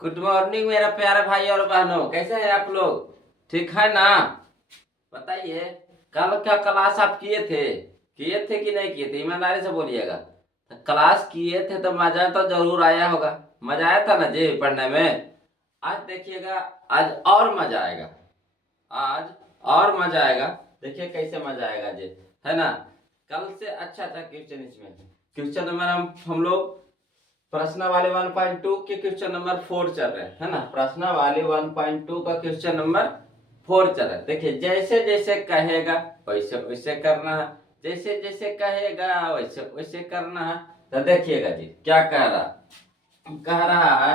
Good morning मेरा प्यारे भाई और बहनों, कैसे हैं आप लोग? ठीक है ना? बताइए, कल क्या क्लास आप किए थे कि नहीं किए थे? ईमानदारी से बोलिएगा। तो क्लास किए थे तो मजा तो जरूर आया होगा। मजा आया था ना जी पढ़ने में? आज देखिएगा, आज और मजा आएगा। आज और मजा आएगा। देखिए कैसे मजा आएगा जी, है ना? कल से अच्छा अच्छा क्वेश्चन इसमें। क्वेश्चन नंबर हम लोग प्रश्नावली 1.2 के क्वेश्चन नंबर 4 चल रहे हैं, है ना? प्रश्नावली 1.2 का क्वेश्चन नंबर 4 चल रहा है। देखिए, जैसे जैसे कहेगा वैसे वैसे करना है। जैसे जैसे कहेगा वैसे वैसे करना है। तो देखिएगा जी क्या कह रहा है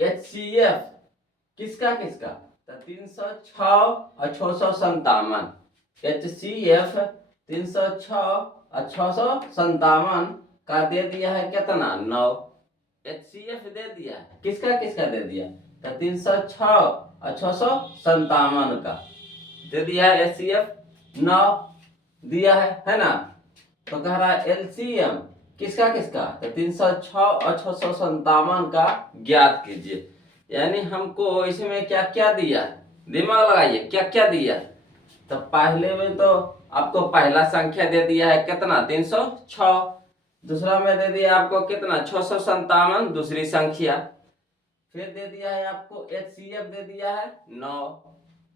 HCF किसका किसका? तो 306 और 657। HCF 306 और 657 का दे दिया है कितना? 9। HCF दे दिया है, किसका किसका दे दिया? तो 306 और 657 का दे दिया है। HCF 9 दिया है ना? तो कह रहा है LCM किसका किसका? तो 306 और 657 का ज्ञात कीजिए। यानी हमको इसमें क्या क्या दिया, दिमाग लगाइए, क्या क्या दिया। तो पहले में तो आपको पहला संख्या दे दिया है कितना? 306। दूसरा में दे दिया आपको कितना? 657 दूसरी संख्या। फिर दे दिया है आपको HCF दे दिया है 9।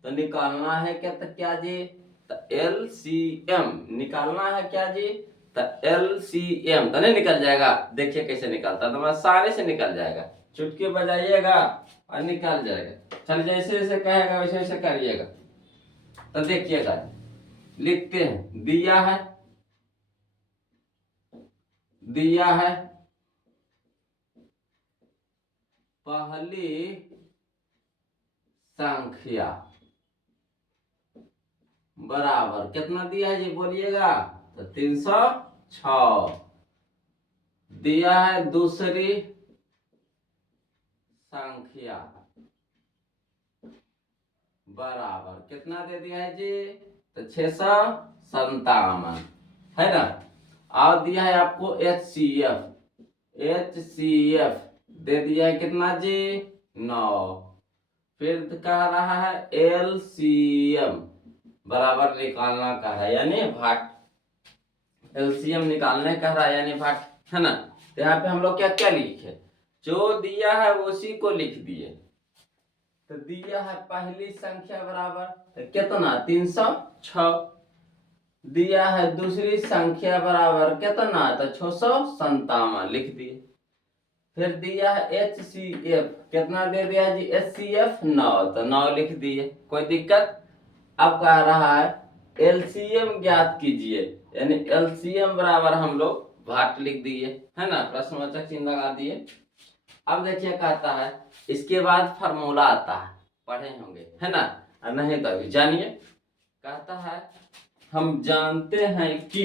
तो निकालना है क्या जी? तो LCM निकालना है क्या जी? तो LCM तो नहीं निकल जाएगा। देखिए कैसे निकलता, तो आसानी से निकल जाएगा। चुटकी बजाइएगा और निकल जाएगा। चल, जैसे जैसे कहेगा वैसे वैसे करिएगा। तो देखिएगा, लिखते हैं। दिया है पहली संख्या बराबर कितना दिया है जी? बोलिएगा। तो 306। दिया है दूसरी संख्या बराबर कितना दे दिया है जी? तो 657, है ना? और दिया है आपको HCF दे दिया है कितना जी? 9। फिर कह रहा है LCM बराबर निकालना कह रहा है, यानी भाट। LCM निकालने कह रहा है यानी भाट, है ना? तो यहाँ पे हम लोग क्या क्या लिखे? जो दिया है उसी को लिख दिए। तो दिया है पहली संख्या बराबर तो कितना? 306। दिया है दूसरी संख्या बराबर कितना? तो 657 लिख दिए। फिर दिया है HCF कितना दे दिया है जी? HCF 9, तो 9 लिख दिए। कोई दिक्कत? अब कह रहा है LCM ज्ञात कीजिए, यानी LCM बराबर हम लोग भाट लिख दिए, है ना? प्रश्नवाचक चिन्ह लगा दिए। अब देखिए कहता है, इसके बाद फार्मूला आता है, पढ़े होंगे, है ना? और नहीं तो अभी जानिए। कहता है हम जानते हैं कि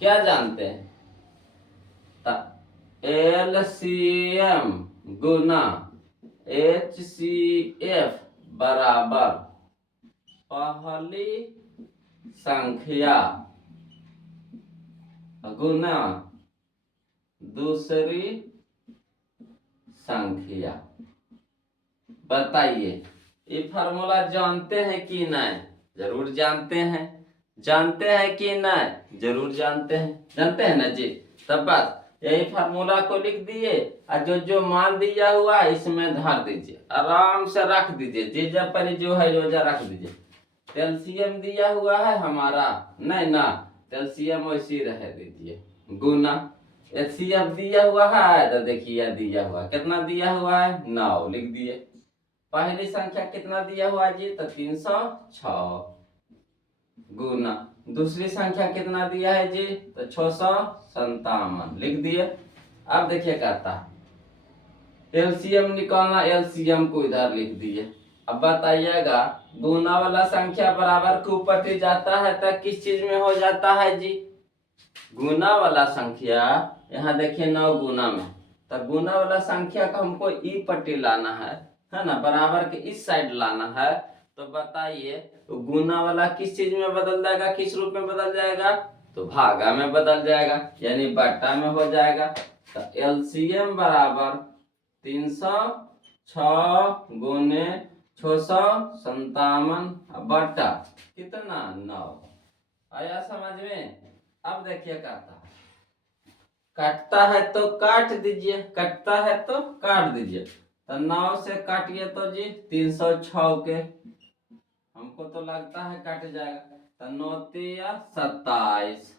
क्या जानते हैं? LCM गुना HCF बराबर पहली संख्या गुना दूसरी संख्या। बताइए, ये फार्मूला जानते हैं कि नहीं? जरूर जानते हैं। जानते हैं कि नहीं? जरूर जानते हैं। जानते हैं ना जी? तब बस यही फार्मूला को लिख दिए और जो जो मान दिया हुआ है इसमें धर दीजिए, आराम से रख दीजिए। जे पर जो है जो रख दीजिए। LCM दिया हुआ है हमारा, नहीं ना? LCM वैसे ही रह दीजिए। गुना HCF दिया हुआ है, तो देखिए दिया हुआ कितना दिया हुआ है? 9 लिख दिए। पहली संख्या कितना दिया हुआ है जी? तो 306 गुना दूसरी संख्या कितना दिया है जी? तो 657 लिख दिए। अब देखिए कहता है LCM निकालना, LCM को इधर लिख दिए। अब बताइएगा, गुना वाला संख्या बराबर के ऊपर जाता है तो किस चीज में हो जाता है जी? गुना वाला संख्या यहाँ देखिए 9 गुना में, तो गुना वाला संख्या को हमको ई पट्टी लाना है ना? बराबर के इस साइड लाना है। तो बताइए गुना वाला किस चीज में बदल जाएगा, किस रूप में बदल जाएगा, तो भागा में बदल जाएगा, यानी बट्टा में हो जाएगा। तो एलसीएम बराबर 306 गुने 657 बट्टा कितना 9। आया समझ में। अब देखिए काटता है तो काट दीजिए, कटता है तो काट दीजिए। तो 9 से काटिए तो जी 306 के, हमको तो लगता है कट जाएगा। तो 9 तिया 27,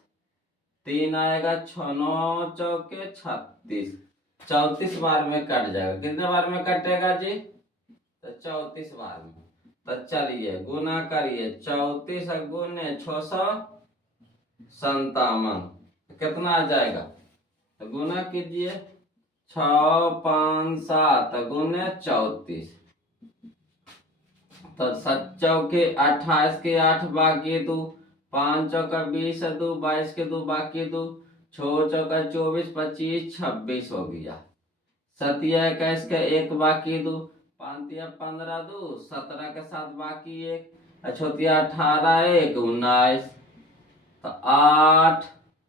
3 आएगा 6 9 चौके 36, 34 बार में कट जाएगा। कितने बार में कटेगा जी, तो 34 बार में। तो चलिए गुना करिए, 34 गुने 657 कितना आ जाएगा, तो गुना कीजिए 6 5 7 गुने 34, तो 7 चौके 28 के 8 बाकी 2, 5 चौका 20 2 22 के 2 बाकी 2, 6 चौका 24 25 26 हो गया। 7 21 का 1 बाकी 2, 5 15 2 17 के 7 बाकी 1, 6 18 1 19, तो 8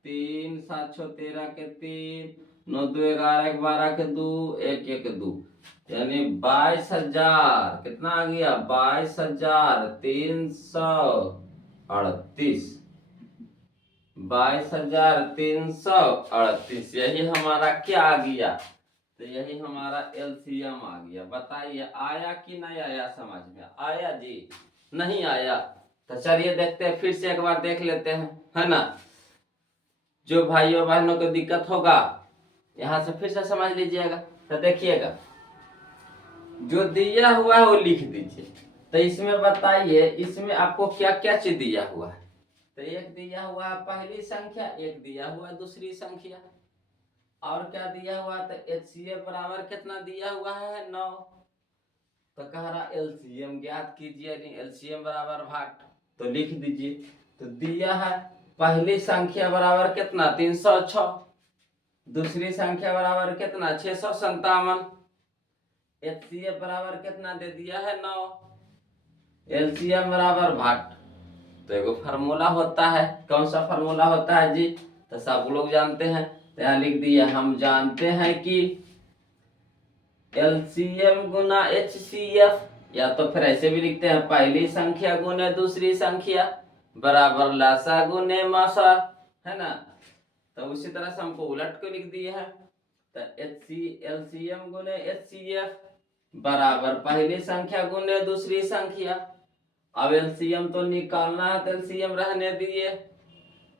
3 7 6 13 के 3, 9 2 11 के 12 के 2 1 1 2, यानी 22,000 कितना आ गया, 22,338, 22,338। यही हमारा क्या आ गया, तो यही हमारा एलसीएम आ गया। बताइए आया कि नहीं आया, समझ में आया जी, नहीं आया। तो चलिए देखते हैं, फिर से एक बार देख लेते हैं, है ना। जो भाइयों बहनों को दिक्कत होगा यहाँ से फिर से समझ लीजिएगा। तो देखिएगा जो दिया हुआ है वो लिख दीजिए। तो इसमें बताइए इसमें आपको क्या क्या चीज दिया हुआ है। तो एक दिया हुआ है पहली संख्या, एक दिया हुआ है दूसरी संख्या, और क्या दिया हुआ है, तो एचसीएफ बराबर कितना दिया हुआ है 9। तो कह रहा एलसीएम ज्ञात कीजिए, एलसीएम बराबर भाग, तो लिख दीजिए। तो दिया है पहली संख्या बराबर कितना 306, दूसरी संख्या बराबर कितना 657, एचसीएफ बराबर कितना दे दिया है 9, एलसीएम बराबर भाग। तो एगो फार्मूला होता है, कौन सा फार्मूला होता है जी, तो सब लोग जानते हैं। तो यहाँ लिख दिया, हम जानते हैं कि एलसीएम गुना एचसीएफ, या तो फिर ऐसे भी लिखते हैं पहली संख्या गुने दूसरी संख्या बराबर लासा गुने मासा, है ना। तो उसी तरह से हमको उलट को लिख दिया है। तो एलसीएम गुने एचसीएफ बराबर पहली संख्या गुने दूसरी संख्या। अब एलसीएम तो निकालना है, तो एलसीएम रहने दिए।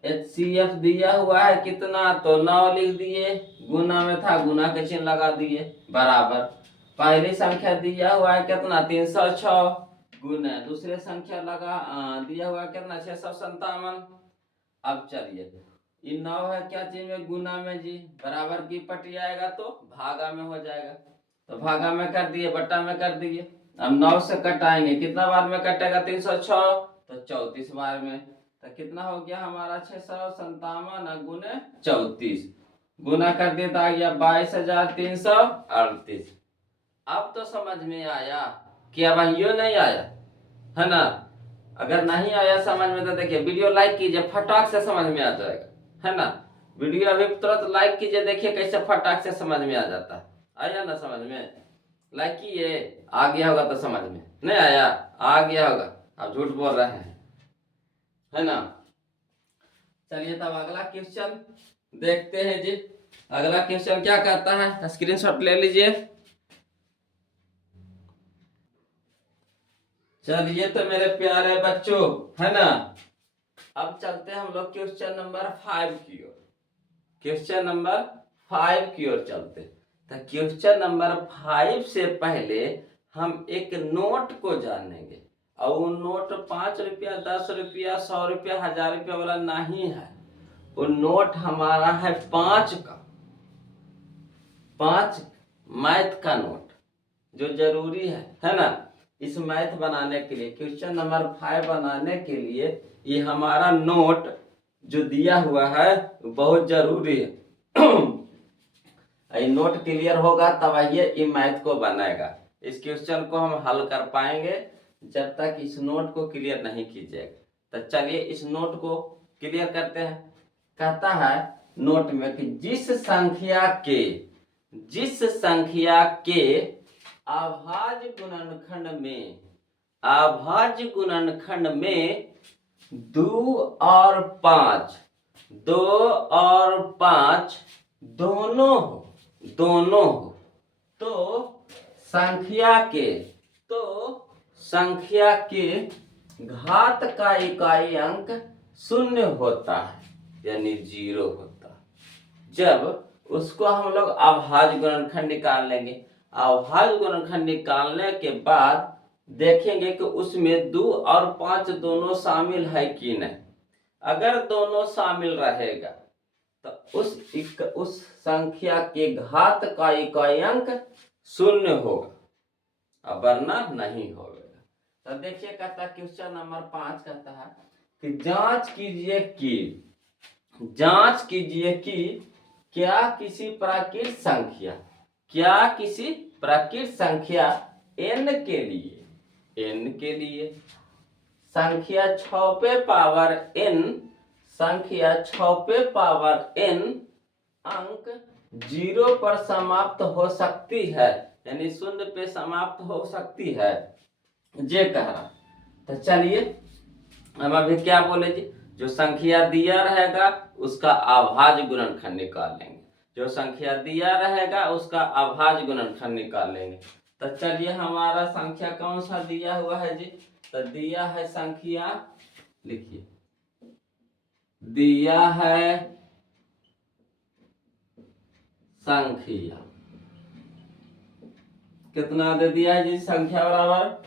एचसीएफ दिया हुआ है कितना, तो 9 लिख दिए, गुना में था गुना के चिन्ह लगा दिए, बराबर पहली संख्या दिया हुआ है कितना 306, गुना दूसरे संख्या लगा दिया हुआ है कितना 657। अब चलिए इन 9 है क्या चीज में, गुना में जी, बराबर की पट्टी आएगा तो भागा में हो जाएगा। तो भागा में कर दिए, बट्टा में कर दिए। अब 9 से कटाएंगे, कितना बार में कटेगा 306, तो 34 बार में। तो कितना हो गया हमारा 657 गुने 34, गुना कर दिए तो आ गया 22,338। अब तो समझ में आया, क्या भाइयों नहीं आया, है ना। अगर नहीं आया समझ में तो देखिए वीडियो लाइक कीजिए, फटाक से समझ में आ जाएगा, है ना। वीडियो अभी तुरंत लाइक कीजिए, देखिए कैसे फटाक से समझ में आ जाता है। आया ना समझ में, लाइक किए, आ गया होगा तो समझ में, नहीं आया आ गया होगा, आप झूठ बोल रहे हैं, है ना। चलिए तब अगला क्वेश्चन देखते हैं जी। अगला क्वेश्चन क्या कहता है, स्क्रीनशॉट ले लीजिए। चलिए तो मेरे प्यारे बच्चों, है ना, अब चलते हैं हम लोग क्वेश्चन नंबर 5 की ओर। क्वेश्चन नंबर 5 की ओर चलते। तो क्वेश्चन नंबर 5 से पहले हम एक नोट को जानेंगे, और वो नोट 5 रुपया 10 रुपया 100 रुपया 1000 रुपया वाला नहीं है। वो नोट हमारा है 5 का, 5 मैथ का नोट, जो जरूरी है ना। इस मैथ बनाने के लिए, क्वेश्चन नंबर 5 बनाने के लिए ये हमारा नोट जो दिया हुआ है बहुत जरूरी है। ये नोट क्लियर होगा तब ये मैथ को बनाएगा। इस क्वेश्चन को हम हल कर पाएंगे, जब तक इस नोट को क्लियर नहीं कीजिएगा। तो चलिए इस नोट को क्लियर करते हैं। कहता है नोट में कि जिस संख्या के अभाज्य गुणनखंड में 2 और 5 दोनों हो तो संख्या के घात का इकाई अंक 0 होता है, यानी 0 होता है। जब उसको हम लोग अभाज्य गुणनखंड निकाल लेंगे। अभाज्य गुणनखंड निकालने के बाद देखेंगे कि उसमें 2 और 5 दोनों शामिल है कि नहीं। अगर दोनों शामिल रहेगा तो उस संख्या के घात का इकाई अंक 0 होगा, वरना नहीं होगा। तो देखिए कहता क्वेश्चन नंबर 5 कहता है कि जांच कीजिए कि क्या किसी प्राकृत संख्या n के लिए संख्या 6 पे पावर n अंक 0 पर समाप्त हो सकती है, यानी 0 पे समाप्त हो सकती है, ये कह रहा। तो चलिए हम अभी क्या बोले जी, जो संख्या दिया रहेगा उसका अभाज्य गुणनखंड निकाल लेंगे। जो संख्या दिया रहेगा उसका अभाज्य गुणनखंड निकाल लेंगे। तो चलिए हमारा संख्या कौन सा दिया हुआ है जी, तो दिया है संख्या, लिखिए दिया है संख्या, कितना दे दिया है जी, संख्या बराबर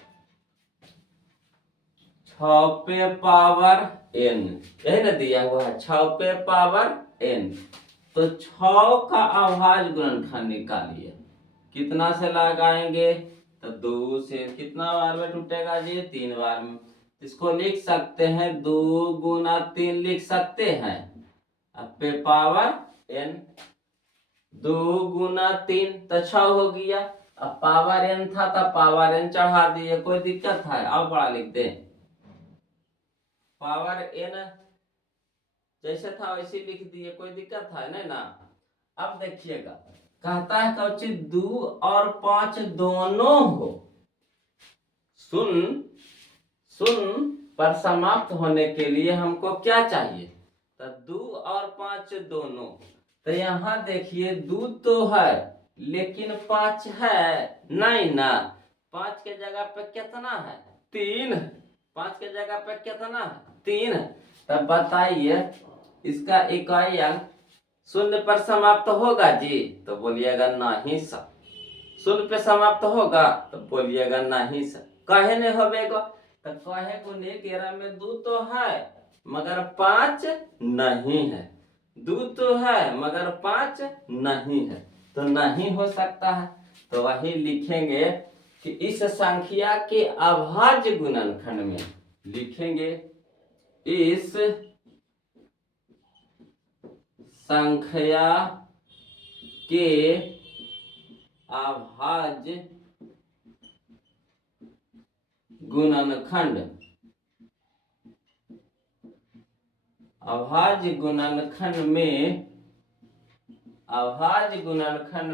6 पे पावर n, यही ना दिया हुआ है 6 पे पावर n। तो 6 का अभाज्य गुणनखंड निकालिए, कितना से लगाएंगे, तो 2 से। कितना बार में टूटेगा जी, 3 बार में। इसको लिख सकते हैं 2 गुना 3 लिख सकते हैं, अब पे पावर n, 2 गुना 3 तो 6 हो गया। अब पावर n था तो पावर n चढ़ा दिए, कोई दिक्कत है, अब बड़ा लिख दे, पावर n जैसे था वैसे लिख दिए, कोई दिक्कत है नहीं ना। अब देखिएगा कहता है कौची 2 और 5 दोनों हो, शून्य पर समाप्त होने के लिए हमको क्या चाहिए, तो 2 और 5 दोनों। तो यहाँ देखिए 2 तो है लेकिन 5 है नहीं ना। 5 के जगह पे कितना है, 3। 5 के जगह पे कितना है, 3। तब बताइए इसका इकाई अंक 0 पर समाप्त होगा जी, तो बोलिएगा नहीं सर। 0 पे समाप्त होगा तो बोलिएगा नहीं सर। कहे नहीं होगा, तो कहे को ने 13 में 2 तो है मगर 5 नहीं है, 2 तो है मगर 5 नहीं है, तो नहीं हो सकता है। तो वही लिखेंगे कि इस संख्या के अभाज्य गुणनखंड में लिखेंगे इस संख्या के अभाज्य गुणनखंड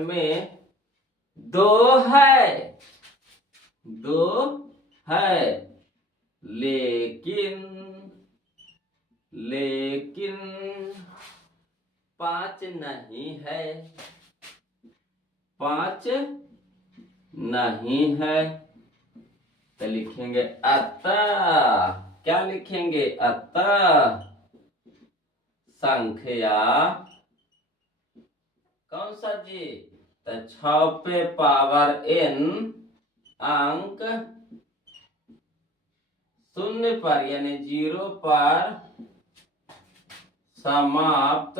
में 2 है लेकिन 5 नहीं है। तो लिखेंगे अतः, क्या लिखेंगे, अतः संख्या कौन सा जी, तो 6 पे पावर n अंक 0 पर यानी 0 पर समाप्त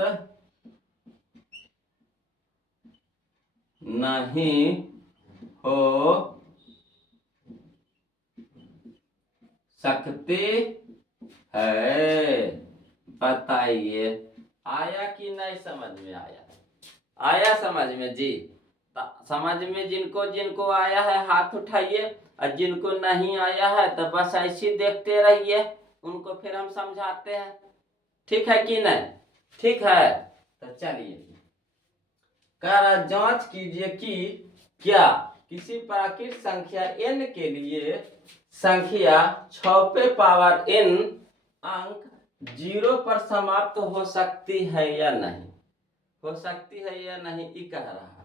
नहीं हो सकते है। बताइए आया कि नहीं समझ में आया, आया समझ में जी। समझ में जिनको जिनको आया है हाथ उठाइए, और जिनको नहीं आया है तो बस ऐसे देखते रहिए, उनको फिर हम समझाते हैं। ठीक है कि नहीं? ठीक है, तो चलिए कह रहा जांच कीजिए कि क्या किसी प्राकृत संख्या n के लिए संख्या 6 पे पावर n अंक 0 पर समाप्त हो सकती है या नहीं, हो सकती है या नहीं, ये कह रहा है।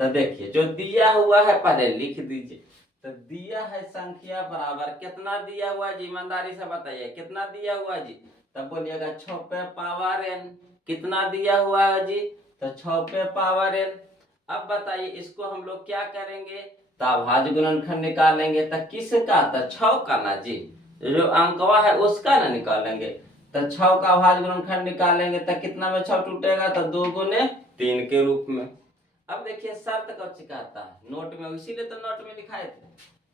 तो देखिए जो दिया हुआ है पहले लिख दीजिए। तो दिया है संख्या बराबर, कितना दिया हुआ जी, ईमानदारी से बताइए कितना दिया हुआ जी, तब बोलिएगा 6 पे पावर n। कितना दिया हुआ है जी, तो 6 पे पावर n। अब बताइए इसको हम लोग क्या करेंगे, तो अभाज्य गुणनखंड निकालेंगे। तो किसका, तो 6 का ना जी, जो अंकवा है उसका ना निकालेंगे। तो 6 का अभाज्य गुणनखंड निकालेंगे तो कितना में 6 टूटेगा, तो 2 गुने 3 के रूप में। अब देखिए शर्त कब चिकाता है नोट में, इसीलिए तो नोट में लिखाए थे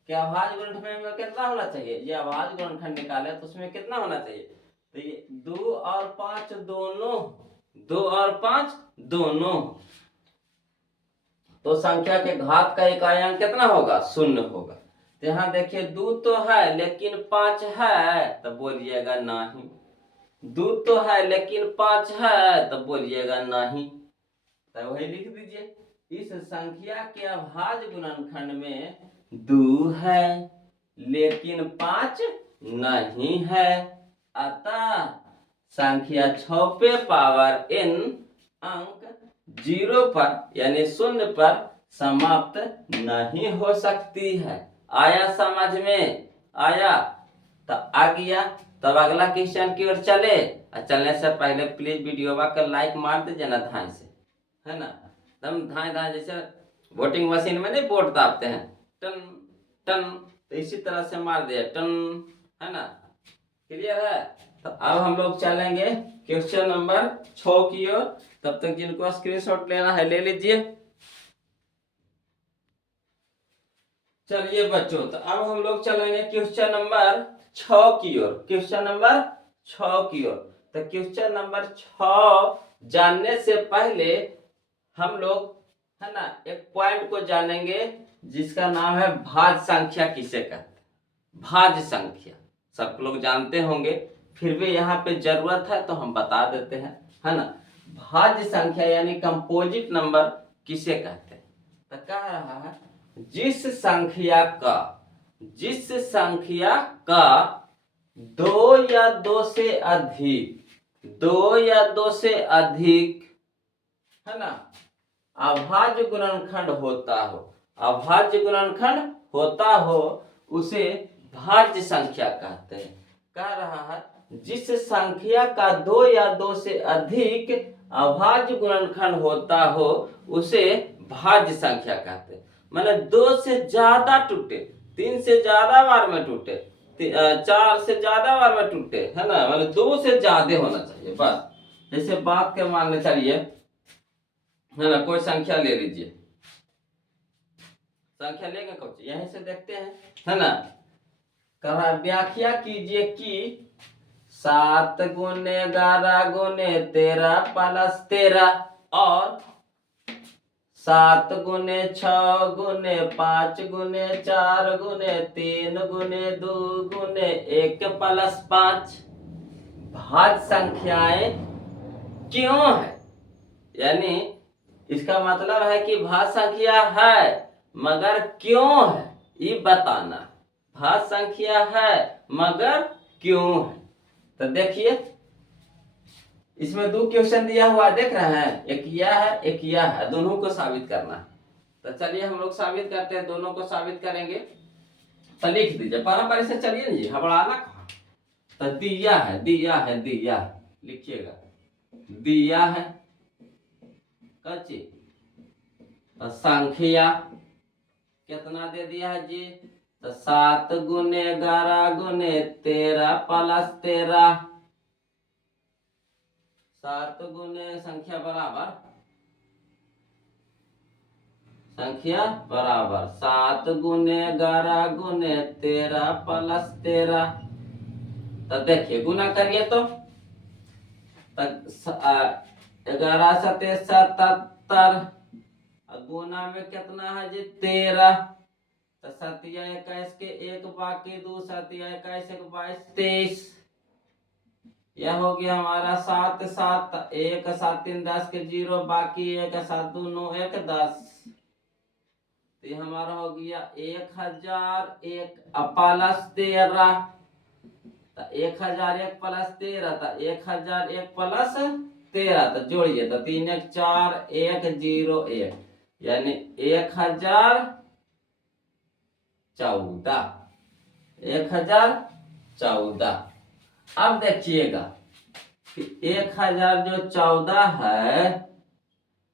कि अभाज्य गुणनखंड में कितना होना चाहिए, ये अभाज्य गुणनखंड निकाले तो उसमें कितना होना चाहिए, तो ये 2 और 5 दोनों, 2 और 5 दोनों, तो संख्या के घात का इकाई कितना होगा, 0 होगा। तो यहाँ देखिए 2 तो है लेकिन 5 है, तो बोलिएगा नहीं। 2 तो है लेकिन 5 है, तो बोलिएगा नहीं। तो वही लिख दीजिए, इस संख्या के अभाज्य गुणनखंड में 2 है लेकिन 5 नहीं है, अतः संख्या 6 पे पावर n अंक 0 पर यानी 0 पर समाप्त नहीं हो सकती है। आया समझ में, आया? तो आ गया। तब अगला क्वेश्चन की ओर चले, और चलने से पहले प्लीज वीडियो का लाइक मार दीजिए ना धाए से, है ना, एकदम धाए धाए, जैसे वोटिंग मशीन में नहीं वोट दाबते हैं टन टन, तो इसी तरह से मार दिया टन, है ना, क्लियर है? तो अब हम लोग चलेंगे क्वेश्चन नंबर 6 की ओर। तब तक जिनको स्क्रीनशॉट लेना है ले लीजिए। चलिए बच्चों, तो अब हम लोग चलेंगे क्वेश्चन नंबर 6 की ओर, क्वेश्चन नंबर 6 की ओर। तो क्वेश्चन नंबर 6 जानने से पहले हम लोग, है ना, एक पॉइंट को जानेंगे जिसका नाम है भाज्य संख्या किसे कहते हैं। भाज्य संख्या सब लोग जानते होंगे, फिर भी यहाँ पे जरूरत है तो हम बता देते हैं, है ना। भाज्य संख्या यानी कंपोजिट नंबर किसे कहते हैं, तो कह रहा है जिस संख्या का 2 या 2 से अधिक, 2 या 2 से अधिक, है ना, अभाज्य गुणनखंड होता हो, अभाज्य गुणनखंड होता हो, उसे भाज्य संख्या कहते हैं। कह रहा है जिस संख्या का 2 या 2 से अधिक अभाज्य गुणनखंड होता हो उसे भाज्य संख्या कहते हैं। मतलब 2 से ज्यादा टूटे, 3 से ज्यादा बार में टूटे, 4 से ज्यादा बार में टूटे, है ना, मतलब 2 से ज्यादा होना चाहिए बस। जैसे बात के मानने चलिए, है ना, कोई संख्या ले लीजिए, संख्या लेंगे कौन, यहीं से देखते हैं, है ना। कहा व्याख्या कीजिए कि 7 गुने 11 गुने 13 प्लस 13 और 7 गुने 6 गुने 5 गुने 4 गुने 3 गुने 2 गुने 1 प्लस 5 भाज्य संख्याएं क्यों है, यानी इसका मतलब है कि भाज्य संख्या है मगर क्यों है ये बताना। भाज्य संख्या है मगर क्यों है, तो देखिए इसमें 2 क्वेश्चन दिया हुआ देख रहे हैं, एक यह है एक यह है, दोनों को साबित करना है। तो चलिए हम लोग साबित करते हैं, दोनों को साबित करेंगे। तो लिख दीजिए पारंपरिक से, चलिए ना जी, घबराना कहाँ। तो दिया है, दिया है, दिया है, लिखिएगा दिया है कच्ची, तो संख्या कितना दे दिया है जी, तो 7 गुने 11 गुने 13 प्लस 13, 7 गुने संख्या बराबर, संख्या बराबर 7 गुने 11 गुने 13 प्लस 13। तो देखिए गुना करिए तो 11 सते 77 और गुना में कितना है जी 13। तो 7 या 21 के एक बाकी 2, 7 या 21 एक 22 23। यह हो गया हमारा 7 7 1 7 3 10 के 0 बाकी 1 7 2 9 1 10। तो ये हमारा हो गया 1001 प्लस 13। तो 1001 प्लस 13 तो 1001 प्लस 13 तो जोड़िए तो 3 1 4 1 0 1 यानी 1014। 1014। अब देखिएगा कि 1000 जो 14 है,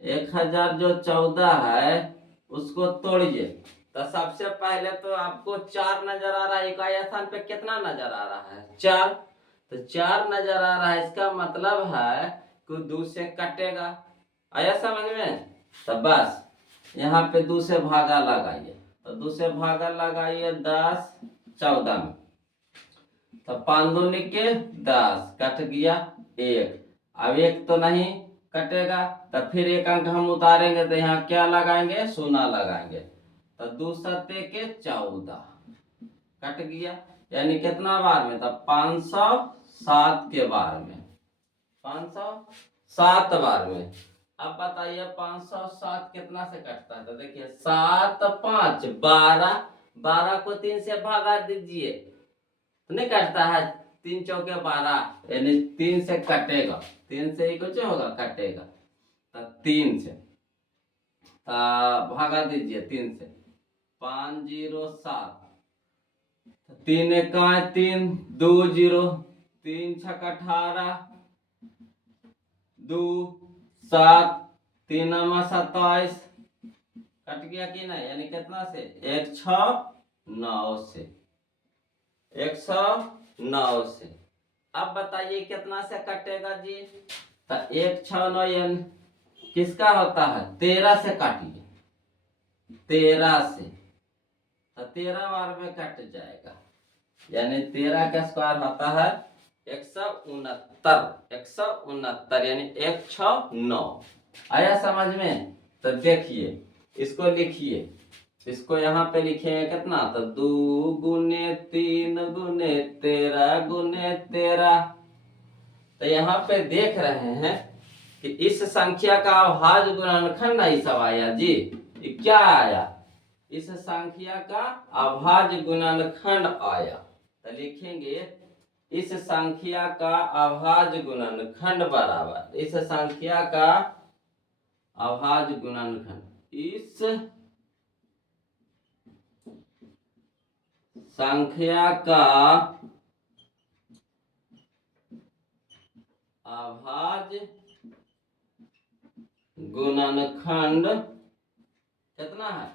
1000 जो 14 है उसको तोड़िए। तो सबसे पहले तो आपको 4 नजर आ रहा है, इकाई स्थान पे कितना नजर आ रहा है 4। तो 4 नजर आ रहा है, इसका मतलब है कि 2 से कटेगा। आया समझ में? तो बस यहाँ पे 2 से भागा लगाइए। तो 2 से भागा लगाइए 10 14 में। तो 5 दूनी के 10 कट गया 1। अब 1 तो नहीं कटेगा, तो फिर 1 अंक हम उतारेंगे तो यहाँ क्या लगाएंगे 0 लगाएंगे। तो 2 सत्ते के 14 कट गया, यानी कितना बार में था 507 के बार में, 507 बार में। अब बताइए 507 कितना से कटता है? तो देखिए 7 5 12, 12 को 3 से भागा दीजिए तो नहीं कटता है। 3 चौके 12 यानी 3 से कटेगा, 3 से ही कुछ होगा कटेगा। तो 3 से भागा दीजिए 3 से 507। 3 1 3 2 0 3 6 18 2 7 3 27 कट गया कि नहीं? यानी कितना से 109 से 109 से। अब बताइए कितना से कटेगा जी? तो 169 यानी किसका होता है 13 से काटिए, 13 से। तो 13 बार में कट जाएगा, यानी 13 का स्क्वायर होता है 169। 169 यानी 169। आया समझ में? तो देखिए इसको लिखिए, इसको यहाँ पे लिखेंगे कितना? तो 2 गुने 3 गुने 13 गुने 13। तो यहाँ पे देख रहे हैं कि इस संख्या का अभाज्य गुणनखंड नहीं सब आया जी। ये क्या आया? इस संख्या का अभाज्य गुणनखंड आया। तो लिखेंगे इस संख्या का अभाज्य गुणनखंड बराबर, इस संख्या का अभाज्य गुणनखंड, इस संख्या का अभाज्य गुणनखंड कितना है?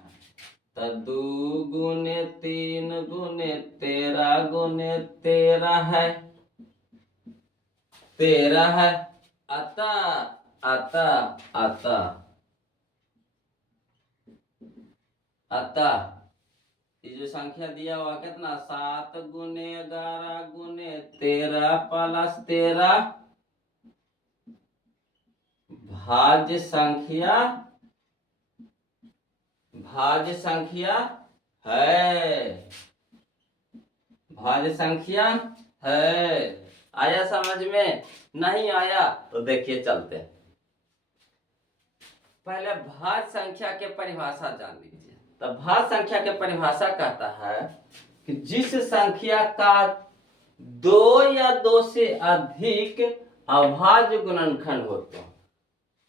तो 2 गुने 3 गुने 13 गुने 13 है, 13 है। अतः अतः अतः अतः ये जो संख्या दिया हुआ कितना 7 गुने 11 गुने 13 प्लस 13 भाज्य संख्या, भाज्य संख्या है, भाज्य संख्या है। आया समझ में? नहीं आया तो देखिए चलते हैं। पहले भाज्य संख्या के परिभाषा जान लीजिए। तो भाज्य संख्या के परिभाषा कहता है कि जिस संख्या का 2 या 2 से अधिक अभाज्य गुणनखंड हो, तो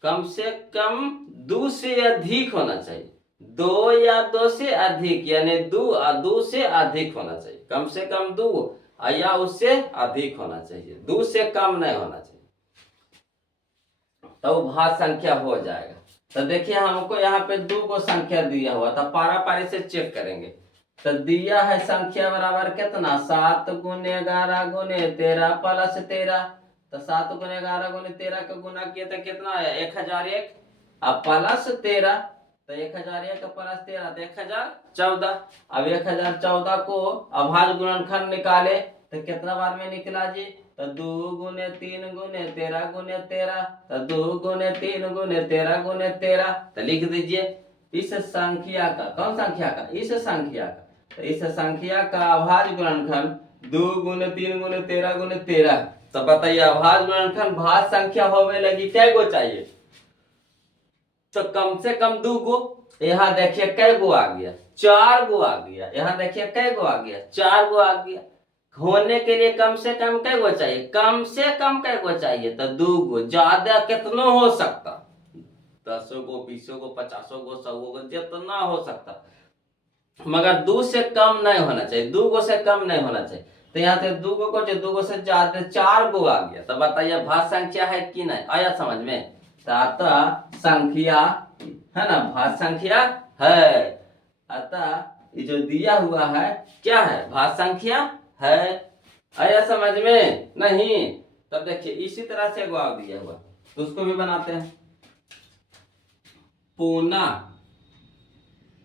कम से कम 2 से अधिक होना चाहिए। 2 या 2 से अधिक यानी 2 से अधिक होना चाहिए, कम से कम 2 या उससे अधिक होना चाहिए, 2 से कम नहीं होना चाहिए, तो भाज्य संख्या हो जाएगा। तो देखिए हमको यहाँ पे 2 को संख्या दिया हुआ था, पारापारी से चेक करेंगे। तो दिया है संख्या बराबर कितना 7 गुने 11 गुने 13 प्लस 13। तो 7 गुने 11 गुने 13 का गुना किया तो कितना आया 1001 अब प्लस 13। तो 1001 प्लस 13 तो 1014। अब 1014 को अभाज्य गुणनखंड निकाले तो कितना बार में निकला जी? तो 2 गुने 3 गुने 13 गुने 13। तो 2 गुने 3 गुने 13 गुने 13। तो लिख दीजिए इस संख्या का, कौन संख्या का, इस संख्या का, तो इस संख्या का अभाज्य गुणनखंड 2 गुने 3 गुने 13 गुने 13। तो बताइए अभाज्य गुणनखंड भाज्य संख्या होवे लगी कै गो चाहिए, तो कम से कम 2 गो। यहाँ देखिए कै गो आ गया, 4 गो आ गया। यहाँ देखिए कै गो आ गया, 4 गो आ गया। होने के लिए कम से कम कै गो चाहिए, कम से कम कै गो चाहिए, तो 2 गो। ज्यादा कितना हो सकता, 10 गो 20 गो 50 गो 100 गो जितना हो सकता, मगर 2 से कम नहीं होना चाहिए, 2 गो से कम नहीं होना चाहिए। तो यहाँ से 2 गो को, 2 गो से ज्यादा 4 गो आ गया। तो बताइए भाज्य संख्या है कि नहीं, आया समझ में। अतः संख्या है ना, भाज्य संख्या है। अतः ये जो दिया हुआ है क्या है, भाज्य संख्या है। आया समझ में नहीं। तब देखिए इसी तरह से जवाब दिया हुआ, तो उसको भी बनाते हैं। पुनः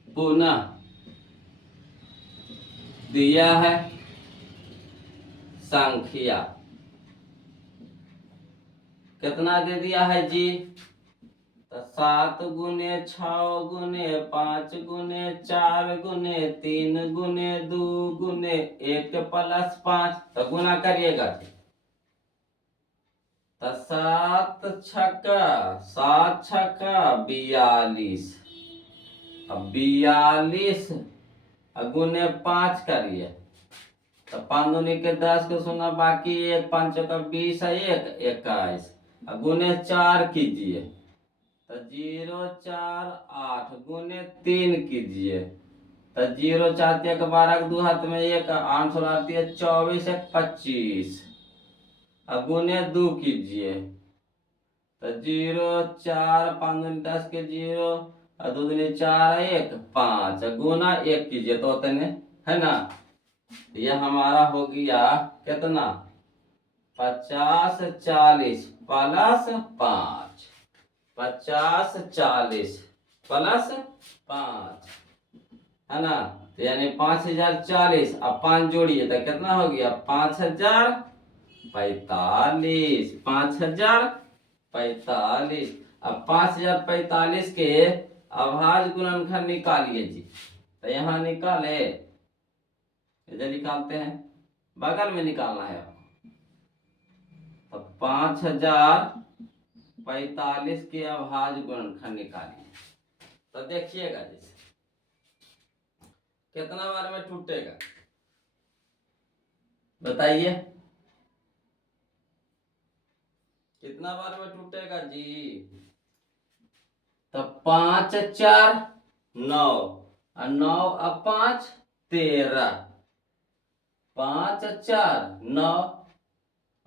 पुनः दिया है संख्या, कितना दे दिया है जी, तो 7 गुने 6 गुने 5 गुने 4 गुने 3 गुने 2 गुने 1 प्लस 5। तो गुना करिएगा जी, तो 7 छक्का 42। अब 42 गुने 5 करिए, तो 5 दूनी के 10 को सुना, बाकी 1 5 का 20 है, 1 21। गुने 4 कीजिए, तो 0 4 8 गुने 3 कीजिए, तो 0 4 1 12 दो हाथ में 1 8 24 1 25। गुने 2 कीजिए, तो 0 4 5 दूनी 10 के 0 और 2 दूनी 4 1 5। गुना 1 कीजिए, तो उतने है ना। यह हमारा हो गया कितना, 50 40 प्लस 5। 50 40 प्लस 5 है ना, तो यानी 5040। अब 5 जोड़िए तो कितना हो गया, 5045। 5045। अब 5045 के अभाज्य गुणनखंड निकालिए जी। तो यहाँ निकाले, इधर निकालते हैं, बगल में निकालना है। तो 5045 के अभाज्य गुणनखंड निकालिए। तो देखिएगा जैसे कितना बार में टूटेगा, बताइए कितना बार में टूटेगा जी। तो 5 4 9 और 9 अब 5 13। 5 4 9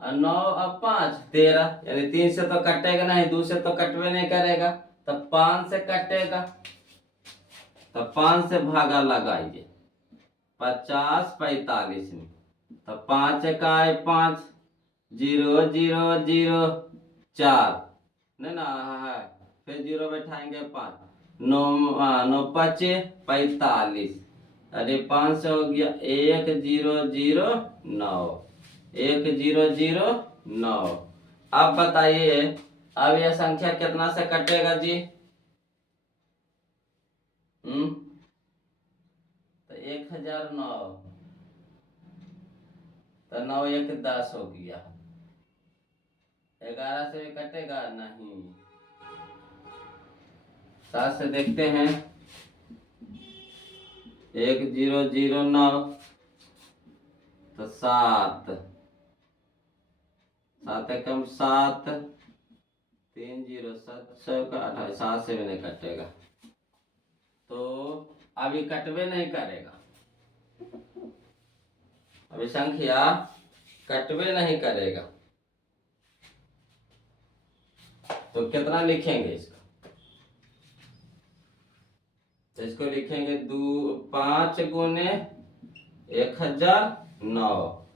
और 9 अब 5 13, यानी 3 से तो कटेगा नहीं, 2 से तो कटवे नहीं करेगा, तो 5 से कटेगा। तो 5 से भागा लगाइए 50 45 में, तो 5 का 5 0 0 0 4 नहीं ना है, फिर 0 बैठाएंगे 5 9 9 5 45। अरे 5 से हो गया 1 0 0 9 1 0 0 9। अब बताइए अब यह संख्या कितना से कटेगा जी, तो 1009। तो 9 1 10 हो गया, 11 से भी कटेगा नहीं। 7 से देखते हैं, 1 0 0 9, तो 7 7 एकम 7 3 0 7 7 का 28। 7 से भी नहीं कटेगा, तो अभी कटवे नहीं करेगा, अभी संख्या कटवे नहीं करेगा। तो कितना लिखेंगे इसका, तो इसको लिखेंगे 5 गुने 1009।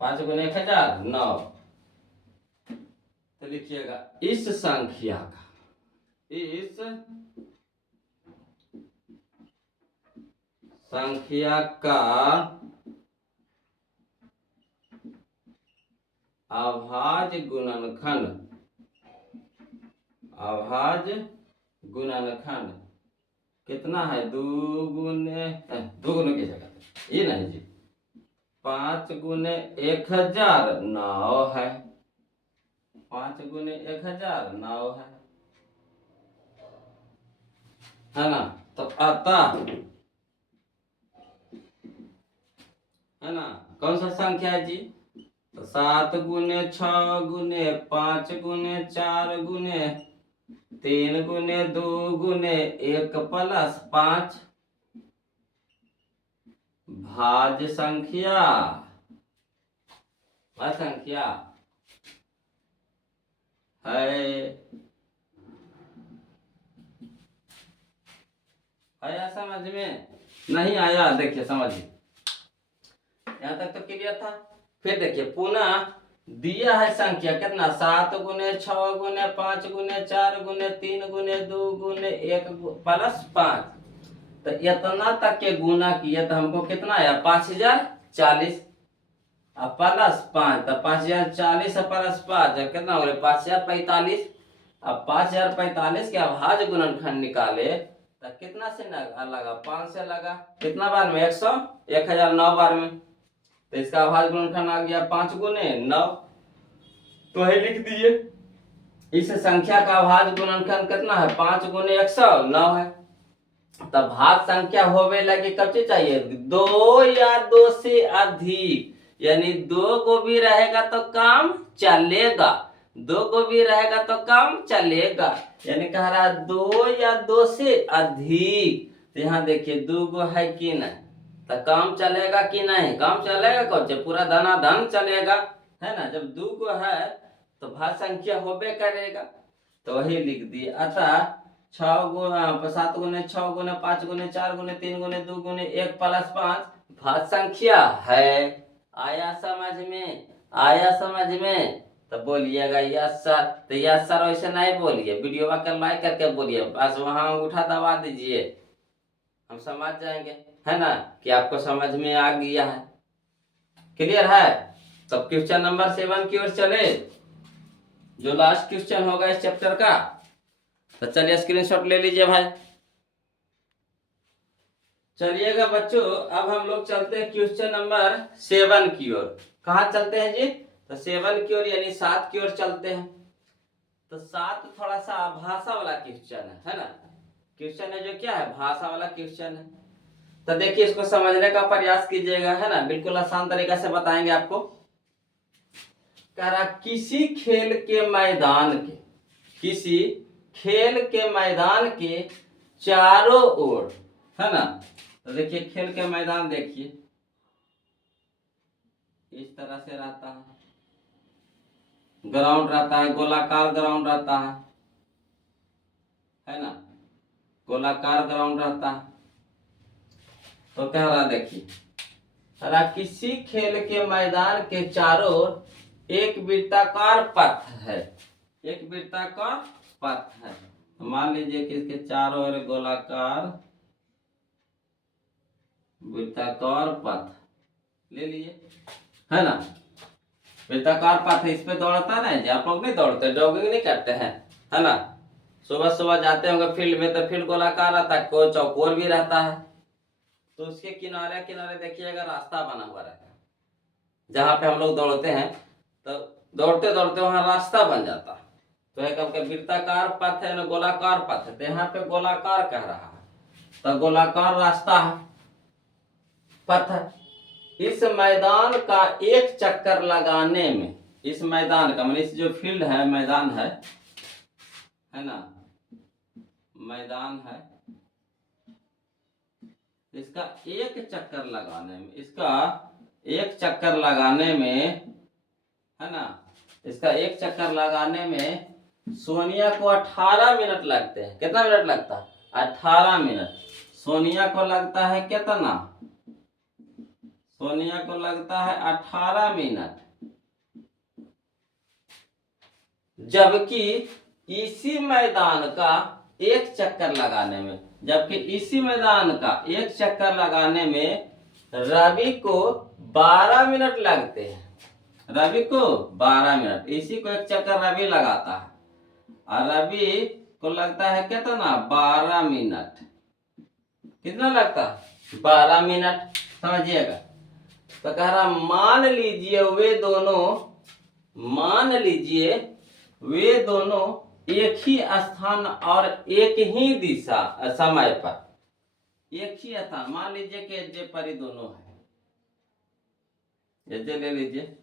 5 गुने 1009। तो लिखिएगा इस संख्या का, इस संख्या का अभाज्य गुणनखंड, अभाज्य गुणनखंड कितना है, दो गुने की जगह ये नहीं जी, 5 गुने 1000 9 है, 5 गुने 1000 9 है ना। तो आता है ना कौन सा संख्या है जी, तो 7 गुने 6 गुने 5 गुने 4 गुने 3 गुने 2 गुने 1 प्लस 5 भाज्य संख्या, वह संख्या है। आया समझ में, नहीं आया देखिए समझिए, यहाँ तक तो क्लियर था। फिर देखिए पुनः दिया है संख्या कितना, 7 गुने 6 गुने 5 गुने 4 गुने 3 गुने 2 गुने 1 प्लस 5, तो इतना तक के गुना किया तो हमको कितना आया 5040, अब प्लस 5 तो 5040 प्लस 5 कितना हो गया 5045। अब 5045 के अभाज्य गुणनखंड निकाले तो कितना से लगा 5 से लगा, कितना बार में 100, 1009 बार में, तो इसका अभाज्य गुणनखंड आ गया 5 गुने 9, तो वही लिख दिए। इस संख्या का अभाज्य गुणनखंड कितना है 5 गुने 109 है। तब भाग संख्या होवे लगे कब से चाहिए 2 या 2 से अधिक, यानी 2 को भी रहेगा तो काम चलेगा, 2 को भी रहेगा तो काम चलेगा, यानी कह रहा 2 या 2 से अधिक। तो यहाँ देखिए 2 गो है कि नहीं, तो काम चलेगा कि नहीं, काम चलेगा कौन से पूरा धनाधन चलेगा, है ना। जब 2 गो है तो भाग संख्या होबे करेगा, तो वही लिख दिए। अतः 7 गुने 6 गुने 5 गुने 4 गुने 3 गुने 2 गुने 1 प्लस 5 भाज्य संख्या है। आया समझ में, आया समझ में, तो बोलिएगा यस सर। तो यस सर वैसे नहीं बोलिए, वीडियो का लाइक करके बोलिए, बस वहां उठा दबा दीजिए, हम समझ जाएंगे, है ना, कि आपको समझ में आ गया है। क्लियर है। तो क्वेश्चन नंबर 7 की ओर चले, जो लास्ट क्वेश्चन होगा इस चैप्टर का। तो चलिए स्क्रीनशॉट ले लीजिए भाई। चलिएगा बच्चों, अब हम लोग चलते हैं क्वेश्चन नंबर 7 की ओर। कहाँ चलते हैं जी, तो 7 की ओर यानी 7 की ओर चलते हैं। तो 7 थोड़ा सा भाषा वाला क्वेश्चन है ना, क्वेश्चन है जो क्या है भाषा वाला क्वेश्चन है। तो देखिए इसको समझने का प्रयास कीजिएगा, है ना, बिल्कुल आसान तरीका से बताएंगे आपको। कह रहा किसी खेल के मैदान के, किसी खेल के मैदान के चारों ओर, है ना, तो देखिए खेल के मैदान देखिए इस तरह से रहता है, ग्राउंड रहता है, गोलाकार ग्राउंड रहता है ना, गोलाकार ग्राउंड रहता है। तो कह रहा देखिए, कह किसी खेल के मैदान के चारों ओर एक वृत्ताकार पथ है, एक वृत्ताकार पथ है। मान लीजिए कि इसके चारों ओर गोलाकार वृत्ताकार पथ ले लिए, है ना, वृत्ताकार पथ है, इस पे दौड़ता ना जी, आप लोग नहीं दौड़ते, जॉगिंग नहीं करते हैं, है ना, सुबह सुबह जाते होंगे फील्ड में, तो फील्ड गोलाकार रहता है, कोई चौकोर भी रहता है, तो उसके किनारे किनारे देखिएगा रास्ता बना हुआ रहता है, जहाँ पे हम लोग दौड़ते हैं, तो दौड़ते दौड़ते वहां रास्ता बन जाता है। तो है कब वृत्ताकार पथ है ना गोलाकार पथ है, तो यहाँ पे गोलाकार कह रहा है, तो गोलाकार रास्ता है, पथ है। इस मैदान का एक चक्कर लगाने में, इस मैदान का मतलब इस जो फील्ड है मैदान है ना, मैदान है, इसका एक चक्कर लगाने में, इसका एक चक्कर लगाने में, है ना, इसका एक चक्कर लगाने में सोनिया को 18 मिनट लगते हैं। कितना मिनट लगता है 18 मिनट। सोनिया को लगता है कितना, सोनिया को लगता है 18 मिनट, जबकि इसी मैदान का एक चक्कर लगाने में, जबकि इसी मैदान का एक चक्कर लगाने में रवि को 12 मिनट लगते हैं, रवि को 12 मिनट, इसी को एक चक्कर रवि लगाता है, और रवि को लगता है कितना 12 मिनट, कितना लगता? 12 मिनट। समझिएगा। तो कह रहा मान लीजिए वे दोनों एक ही स्थान और एक ही दिशा समय पर एक ही स्थान, मान लीजिए कि जे परी दोनों है, जे ले लीजिए,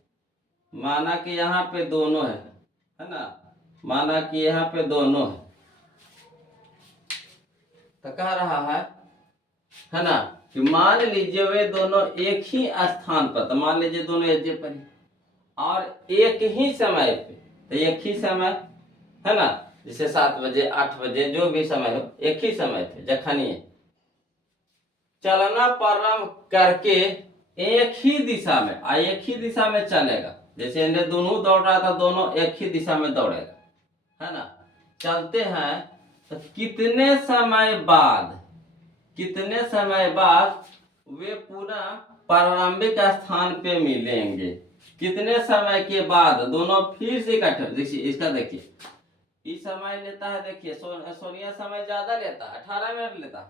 माना कि यहाँ पे दोनों है ना, माना कि यहाँ पे दोनों है, तो कह रहा है ना, कि मान लीजिए वे दोनों एक ही स्थान पर, तो मान लीजिए दोनों एजे पर और एक ही समय पे, तो एक ही समय है ना, जैसे 7 बजे 8 बजे जो भी समय हो, एक ही समय पे जखनी चलना प्रारंभ करके एक ही दिशा में एक ही दिशा में चलेगा। जैसे इन्हें दोनों दौड़ रहा था, दोनों एक ही दिशा में दौड़ेगा, है ना। चलते हैं तो कितने समय बाद वे पुनः प्रारंभिक स्थान पे मिलेंगे। कितने समय के बाद दोनों फिर से इकट्ठे। देखिए इसका, देखिए इस समय लेता है, देखिए सोनिया समय ज्यादा लेता है, 18 मिनट लेता है,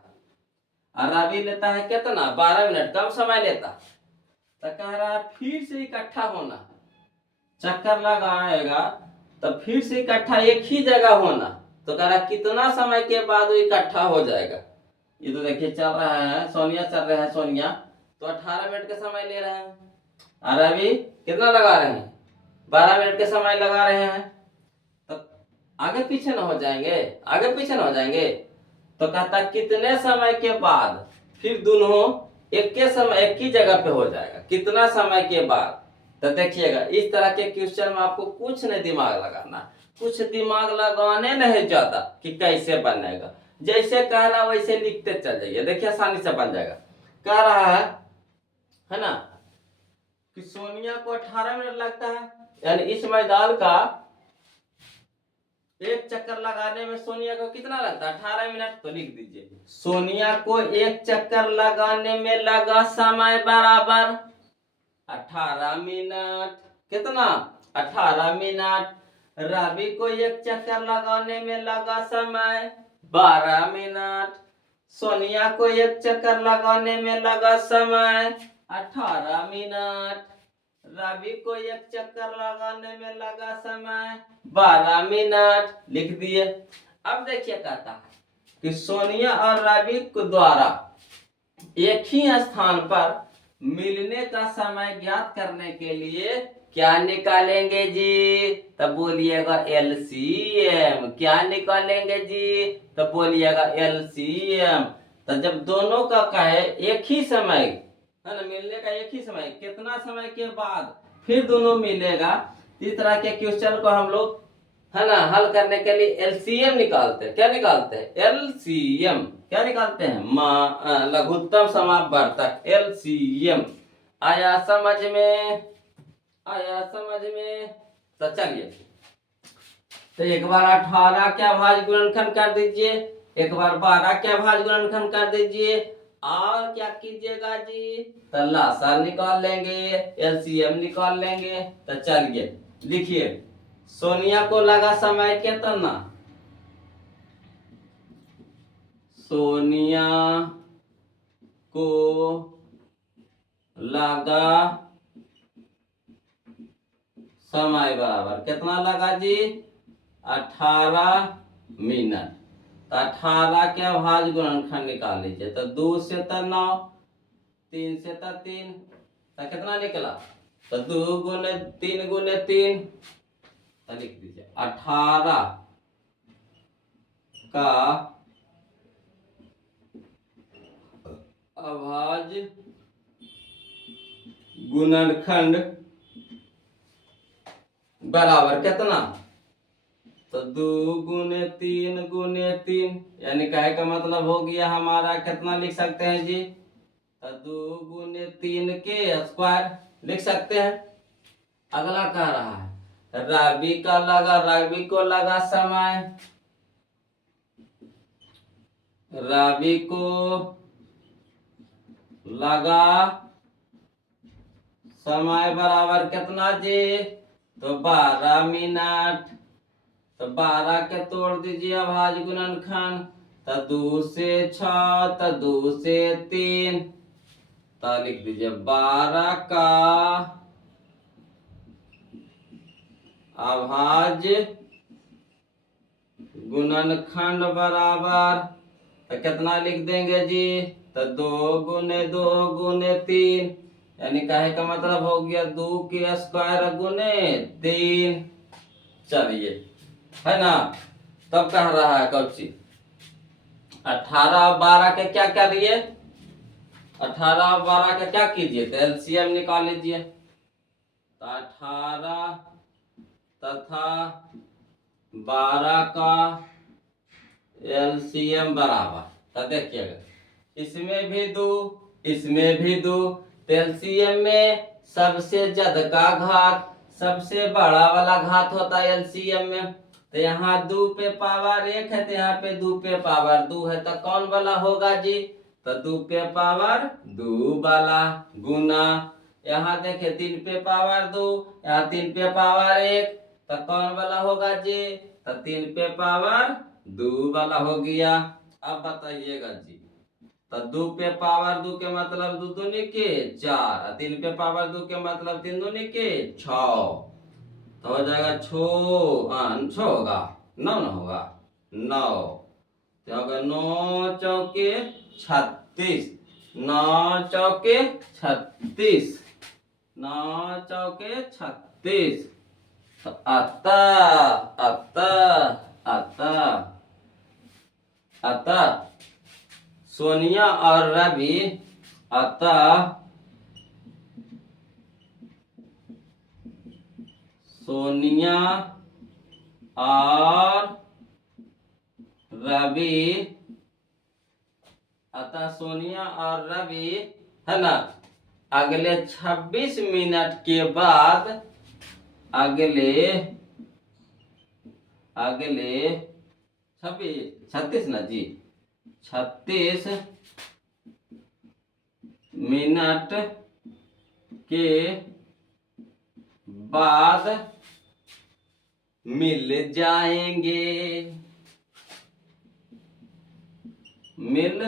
और रवि लेता है कितना, 12 मिनट, कम समय लेता। तो कह रहा है फिर से इकट्ठा होना, चक्कर लगाएगा तो फिर से इकट्ठा एक ही जगह होना। तो कह रहा कितना समय के बाद वो इकट्ठा हो जाएगा। ये तो देखिए चल रहा है, सोनिया चल रहा है, सोनिया तो 18 मिनट का समय ले रहे हैं, और रवि कितना लगा रहे हैं, 12 मिनट का समय लगा रहे हैं। तो आगे पीछे न हो जाएंगे, तो कहता कितने समय के बाद फिर दोनों एक ही जगह पे हो जाएगा, कितना समय के बाद। तो देखिएगा इस तरह के क्वेश्चन में आपको कुछ नहीं दिमाग लगाना, कुछ दिमाग लगाने नहीं ज्यादा कि कैसे बनेगा, जैसे कह रहा वैसे लिखते चल जाइए, देखिए आसानी से बन जाएगा। कह रहा है ना, कि सोनिया को 18 मिनट लगता है, यानी इस मैदान का एक चक्कर लगाने में सोनिया को कितना लगता है, 18 मिनट। तो लिख दीजिए सोनिया को एक चक्कर लगाने में लगा समय बराबर 18 मिनट। कितना, 18 मिनट। रवि को एक चक्कर लगाने में लगा समय 12 मिनट। सोनिया को एक चक्कर लगाने में लगा समय 18 मिनट। रवि को एक चक्कर लगाने में लगा समय 12 मिनट। लिख दिए। अब देखिए कहता है कि सोनिया और रवि को द्वारा एक ही स्थान पर मिलने का समय ज्ञात करने के लिए क्या निकालेंगे जी, तब बोलिएगा एलसीएम। क्या निकालेंगे जी, तब बोलिएगा एलसीएम। तो जब दोनों का कहे एक ही समय है ना, मिलने का एक ही समय, कितना समय के बाद फिर दोनों मिलेगा, इस तरह के क्वेश्चन को हम लोग है ना हल करने के लिए एलसीएम निकालते हैं। क्या निकालते हैं, एलसीएम। क्या निकालते हैं, लघुत्तम समापवर्तक, एलसीएम। आया समझ में, तो चलिए, तो एक बार 18 क्या भाज गुणनखंड कर दीजिए, एक बार 12 क्या भाज गुणनखंड कर दीजिए, और क्या कीजिएगा जी, तो लासा निकाल लेंगे, एलसीएम निकाल लेंगे। तो चलिए लिखिए, सोनिया को लगा समय कितना, सोनिया को लगा समय बराबर कितना लगा जी, 18 मिनट। तो 18 क्या भाज गुणनखंड निकाल लीजिए, तो 2 से 9, 3 से 3, तो कितना निकला, तो 2 गुने 3 गुने 3, तो लिख दीजिए 18 का अभाज्य गुणनखंड बराबर कितना, तो 2 गुने 3, यानी कहे का मतलब हो गया हमारा कितना लिख सकते हैं जी, तो 2 गुने 3 के स्क्वायर लिख सकते हैं। अगला कह रहा है रवि को लगा समय, रवि को लगा समय बराबर कितना जी, तो 12 मिनट। तो 12 के तोड़ दीजिए अभाज्य गुणनखंड, तो 2 से 6, तो 2 से 3, तो लिख दीजिए 12 का अभाज्य गुणनखंड बराबर, तो कितना लिख देंगे जी? तो 2 गुने 2 गुने 3, यानी कहे का मतलब हो गया 2 के स्क्वायर गुने 3। चलिए, है ना। तब कह रहा है कौची 18 और 12 के क्या क्या दिए? 18 और 12 का क्या कीजिए? तो एलसीएम निकाल लीजिए। तो 18 तथा 12 का एलसीएम बराबर, तो देखिएगा इसमें भी 2, इसमें भी 2, तो एलसीएम में सबसे ज्यादा का घात, सबसे बड़ा वाला घात होता है एलसीएम में। तो यहाँ 2 पे पावर 1 है, तो यहाँ पे 2 पे पावर 2 है, तो कौन वाला होगा जी? तो 2 पे पावर 2 वाला गुना, यहाँ देखे 3 पे पावर 2, यहाँ 3 पे पावर 1, तो कौन वाला होगा जी? तो 3 पे पावर 2 वाला हो गया। अब बताइएगा जी, तो 2 पे पावर 2 के मतलब 2 दूनी के 4, 3 पे पावर 2 के मतलब 3 दूनी के 6, तो हो जाएगा 6 होगा 9 ना होगा 9, तो होगा 9 चौके 36, 9 चौके 36, 9 चौके 36, तो आता आता आता आता सोनिया और रवि, अतः सोनिया और रवि, अतः सोनिया और रवि, है ना, अगले 26 मिनट के बाद, अगले 36 ना जी, 36 मिनट के बाद मिल जाएंगे, मिल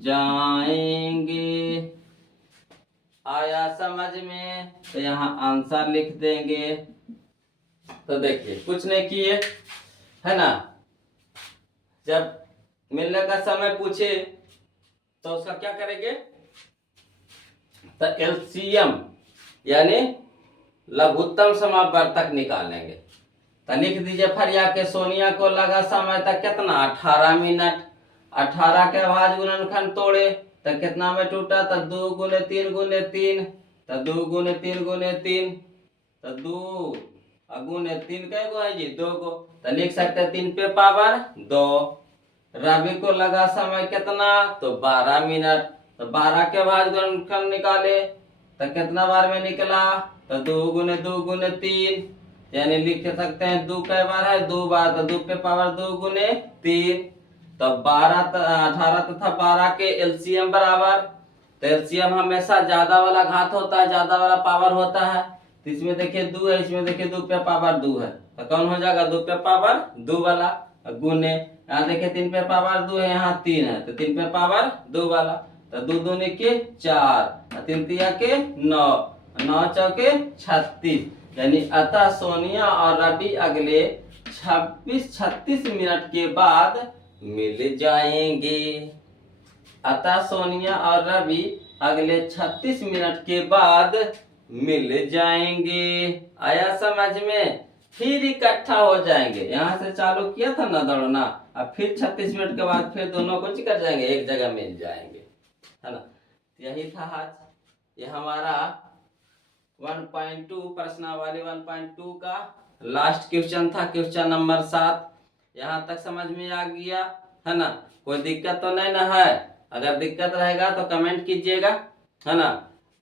जाएंगे। आया समझ में? तो यहाँ आंसर लिख देंगे। तो देखिए कुछ नहीं किए, है ना। जब मिलने का समय पूछे तो उसका क्या करेंगे? तो एलसीएम यानी लघुत्तम समापवर्तक निकालेंगे। तो लिख दीजिए फरिया के सोनिया को लगा समय तक कितना? 18 मिनट। 18 के भाज गुणनखंड तोड़े तो कितना में टूटा? तो 2 गुने 3 गुने 3, तो 2 गुने 3 गुने 3, तो 2 गुने 3 कै गो है जी? 2 गो। तो लिख सकते हैं 3 पे पावर 2। रवि को लगा समय कितना? तो 12 मिनट। तो 12 के बाद गुणनखंड निकाले तो कितना बार में निकला? तो 2 गुने 2 गुने 3, यानी लिख सकते हैं 2 कै बार है? 2 बार। तो 2 पे पावर 2 गुने 3, तो 18 तथा 12 के एलसीएम बराबर। तो एलसीएम हमेशा ज्यादा वाला घात होता है, ज्यादा वाला पावर होता है। तो इसमें देखिए 2 है, इसमें देखिए 2 पे पावर 2 है, तो कौन हो जाएगा? 2 पे पावर 2 वाला गुने, यहाँ देखिए 3 पे पावर 2 है, यहाँ 3 है, तो 3 पे पावर 2 वाला, तो 2 दूनी के 4, 3 तिया के 9, 9 चौके 36, यानी अतः सोनिया और रवि अगले 36 मिनट के बाद मिल जाएंगे। अतः सोनिया और रवि अगले 36 मिनट के बाद मिल जाएंगे। आया समझ में? फिर इकट्ठा हो जाएंगे। यहाँ से चालू किया था ना दौड़ना, अब फिर 36 मिनट के बाद फिर दोनों कुछ कर जाएंगे, एक जगह मिल जाएंगे, है ना। यही था आज ये हमारा 1.2 प्रश्नावली 1.2 का लास्ट क्वेश्चन था, क्वेश्चन नंबर 7। यहाँ तक समझ में आ गया, है ना। कोई दिक्कत तो नहीं ना है? अगर दिक्कत रहेगा तो कमेंट कीजिएगा, है ना।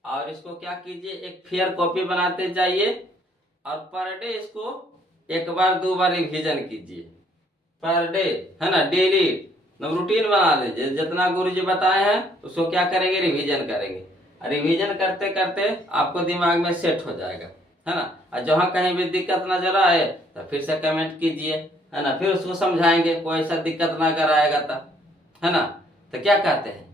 और इसको क्या कीजिए, एक फेयर कॉपी बनाते जाइए और पर डे इसको 1 बार 2 बार रिवीजन कीजिए पर डे, है ना। डेली रूटीन बना लीजिए, जितना गुरुजी बताए हैं उसको क्या करेंगे? रिवीजन करेंगे। रिवीजन करते करते आपको दिमाग में सेट हो जाएगा, है ना। और जहाँ कहीं भी दिक्कत नजर आए तो फिर से कमेंट कीजिए, है ना, फिर उसको समझाएंगे, कोई ऐसा दिक्कत ना कराएगा तो, है ना। तो क्या कहते हैं,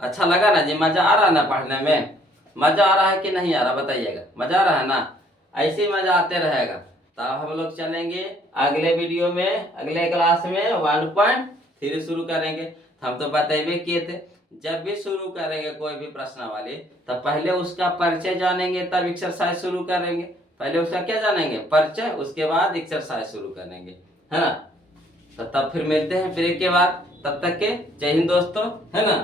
अच्छा लगा ना जी, मजा आ रहा है ना पढ़ने में, मजा आ रहा है कि नहीं आ रहा बताइएगा, मजा आ रहा है ना, ऐसे ही मजा आते रहेगा। तो अब हम लोग चलेंगे अगले वीडियो में, अगले क्लास में 1.3 शुरू करेंगे। हम तो बतेबे किए थे, जब भी शुरू करेंगे कोई भी प्रश्नावली तो पहले उसका परिचय जानेंगे तब एक्सरसाइज शुरू करेंगे। पहले उसका क्या जानेंगे, परिचय, उसके बाद एक्सरसाइज शुरू करेंगे, है ना। तो तब फिर मिलते हैं ब्रेक के बाद, तब तक के जय हिंद दोस्तों, है ना।